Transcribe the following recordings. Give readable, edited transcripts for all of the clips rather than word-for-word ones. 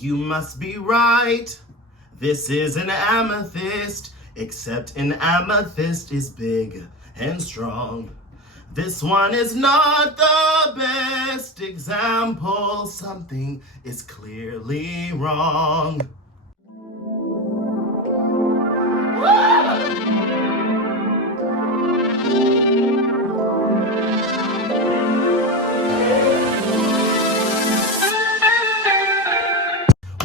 You must be right. This is an amethyst, except an amethyst is big and strong. This one is not the best example. Something is clearly wrong.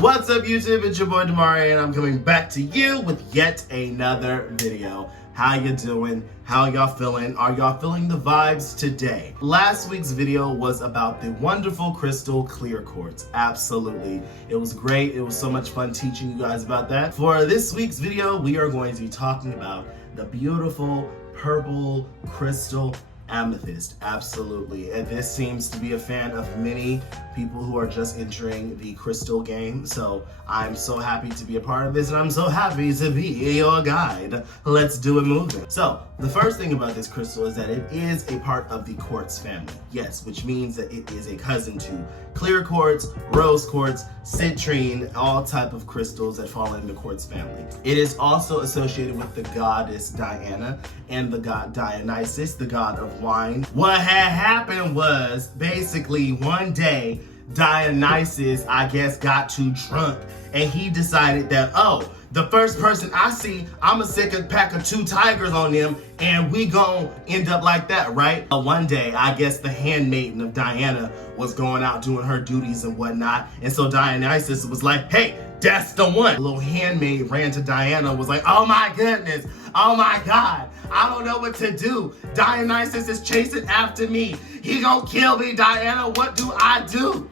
What's up, YouTube? It's your boy DeMarreay, and I'm coming back to you with yet another video. How you doing? How y'all feeling? Are y'all feeling the vibes today? Last week's video was about the wonderful crystal clear quartz. Absolutely. It was great. It was so much fun teaching you guys about that. For this week's video, we are going to be talking about the beautiful purple crystal amethyst. Absolutely. And this seems to be a fan of many people who are just entering the crystal game. So I'm so happy to be a part of this, and I'm so happy to be your guide. Let's do it moving. So the first thing about this crystal is that it is a part of the quartz family. Yes, which means that it is a cousin to clear quartz, rose quartz, citrine, all type of crystals that fall in the quartz family. It is also associated with the goddess Diana and the god Dionysus, the god of wine. What had happened was basically one day Dionysus, I guess, got too drunk and he decided that, oh, the first person I see, I'ma stick a pack of 2 tigers on them and we gon' end up like that, right? One day, I guess the handmaiden of Diana was going out doing her duties and whatnot, and so Dionysus was like, hey, that's the one. The little handmaid ran to Diana and was like, oh my goodness, oh my God, I don't know what to do. Dionysus is chasing after me. He gonna kill me, Diana, what do I do?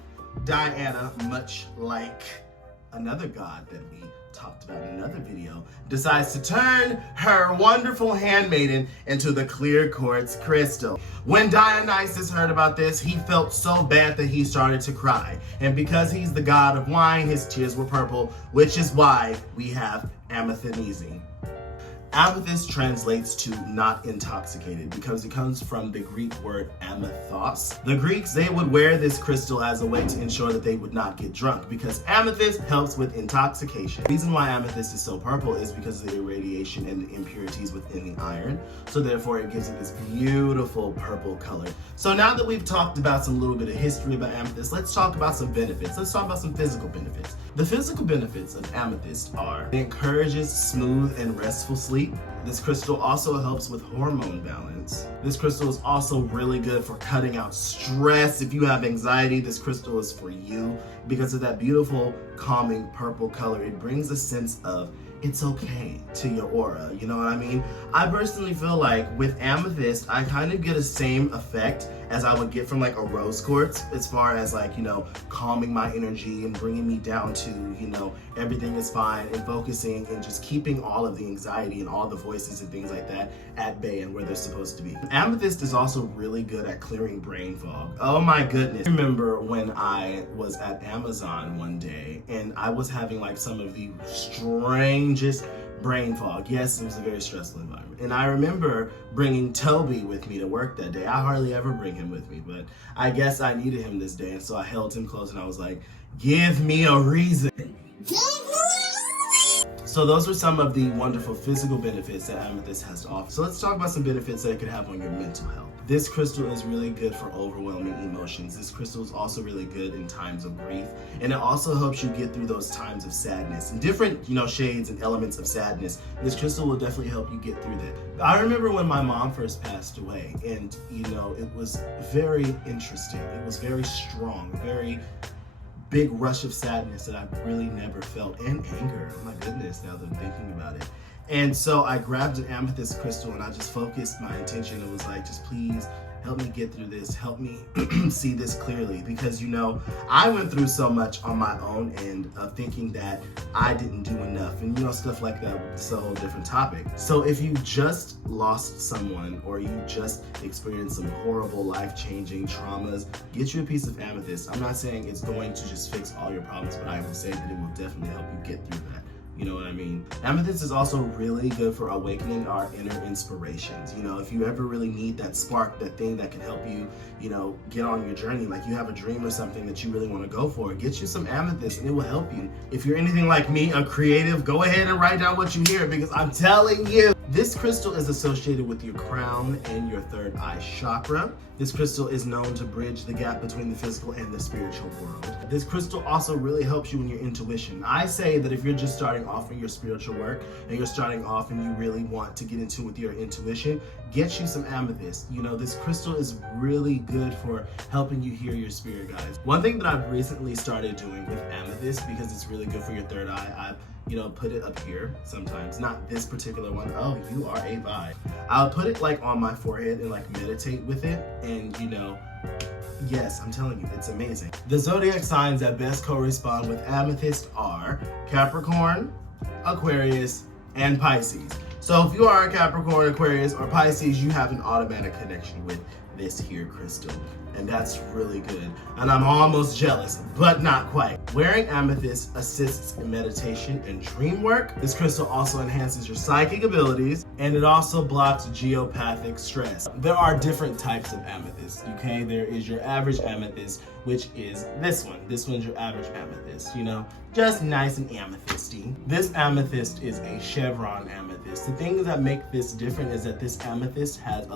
Diana, much like another god that we talked about in another video, decides to turn her wonderful handmaiden into the clear quartz crystal. When Dionysus heard about this, he felt so bad that he started to cry. And because he's the god of wine, his tears were purple, which is why we have Amethyst. Amethyst translates to not intoxicated because it comes from the Greek word amethos. The Greeks, they would wear this crystal as a way to ensure that they would not get drunk because amethyst helps with intoxication. The reason why amethyst is so purple is because of the irradiation and the impurities within the iron. So therefore it gives it this beautiful purple color. So now that we've talked about some little bit of history about amethyst, let's talk about some benefits. Let's talk about some physical benefits. The physical benefits of amethyst are: it encourages smooth and restful sleep. This crystal also helps with hormone balance. This crystal is also really good for cutting out stress. If you have anxiety, this crystal is for you because of that beautiful, calming purple color. It brings a sense of it's okay to your aura, you know what I mean? I personally feel like with amethyst, I kind of get a same effect as I would get from like a rose quartz as far as like, you know, calming my energy and bringing me down to, you know, everything is fine and focusing and just keeping all of the anxiety and all the voices and things like that at bay and where they're supposed to be. Amethyst is also really good at clearing brain fog. Oh my goodness. I remember when I was at Amazon one day and I was having like some of the strangest brain fog. Yes, it was a very stressful environment. And I remember bringing Toby with me to work that day. I hardly ever bring him with me, but I guess I needed him this day. And so I held him close and I was like, give me a reason. So those are some of the wonderful physical benefits that amethyst has to offer. So let's talk about some benefits that it could have on your mental health. This crystal is really good for overwhelming emotions. This crystal is also really good in times of grief. And it also helps you get through those times of sadness and different, you know, shades and elements of sadness. This crystal will definitely help you get through that. I remember when my mom first passed away and, you know, it was very interesting. It was very strong, very big rush of sadness that I really never felt, and anger. Oh my goodness, now that I'm thinking about it. And so I grabbed an amethyst crystal and I just focused my intention and was like, just please help me get through this. Help me see this clearly. Because, you know, I went through so much on my own end of thinking that I didn't do enough and, you know, stuff like that. It's a whole different topic. So if you just lost someone or you just experienced some horrible life-changing traumas, get you a piece of amethyst. I'm not saying it's going to just fix all your problems, but I will say that it will definitely help you get through that. You know what I mean? Amethyst is also really good for awakening our inner inspirations. You know, if you ever really need that spark, that thing that can help you, you know, get on your journey, like you have a dream or something that you really want to go for, get you some amethyst and it will help you. If you're anything like me, a creative, go ahead and write down what you hear, because I'm telling you, this crystal is associated with your crown and your third eye chakra. This crystal is known to bridge the gap between the physical and the spiritual world. This crystal also really helps you in your intuition. I say that if you're just starting off in your spiritual work and you're starting off and you really want to get into with your intuition, get you some amethyst. You know, this crystal is really good for helping you hear your spirit guides. One thing that I've recently started doing with amethyst, because it's really good for your third eye, I've put it up here sometimes, not this particular one. Oh, you are a vibe. I'll put it like on my forehead and like meditate with it, and yes, I'm telling you, it's amazing. The zodiac signs that best correspond with amethyst are Capricorn, Aquarius, and Pisces. So if you are a Capricorn, Aquarius, or Pisces, you have an automatic connection with this here crystal. And that's really good. And I'm almost jealous, but not quite. Wearing amethyst assists in meditation and dream work. This crystal also enhances your psychic abilities, and it also blocks geopathic stress. There are different types of amethyst, okay? There is your average amethyst, which is this one. This one's your average amethyst, just nice and amethysty. This amethyst is a chevron amethyst. The things that make this different is that this amethyst has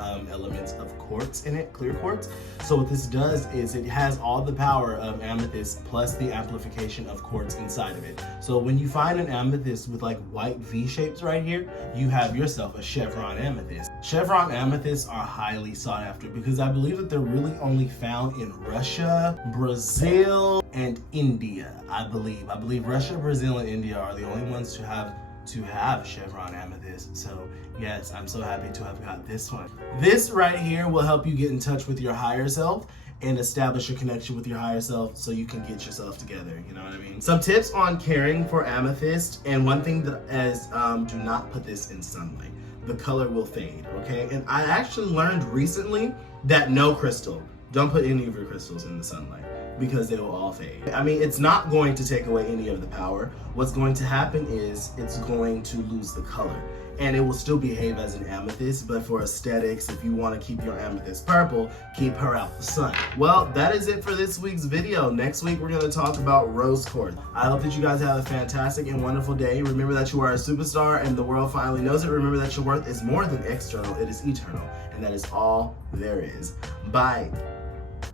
elements of quartz in it, clear quartz. So what this does is it has all the power of amethyst plus the amplification of quartz inside of it. So when you find an amethyst with like white V shapes right here, you have yourself a chevron amethyst. Chevron amethysts are highly sought after because I believe that they're really only found in Russia, Brazil, and India. I believe Russia, Brazil, and India are the only ones to have chevron amethyst. So yes, I'm so happy to have got this one. This right here will help you get in touch with your higher self and establish your connection with your higher self so you can get yourself together, you know what I mean? Some tips on caring for amethyst, and one thing that is, do not put this in sunlight. The color will fade, okay? And I actually learned recently that no crystal, don't put any of your crystals in the sunlight, because they will all fade. I mean, it's not going to take away any of the power. What's going to happen is it's going to lose the color, and it will still behave as an amethyst, but for aesthetics, if you want to keep your amethyst purple, keep her out the sun. Well, that is it for this week's video. Next week, we're going to talk about rose quartz. I hope that you guys have a fantastic and wonderful day. Remember that you are a superstar and the world finally knows it. Remember that your worth is more than external, it is eternal, and that is all there is. Bye.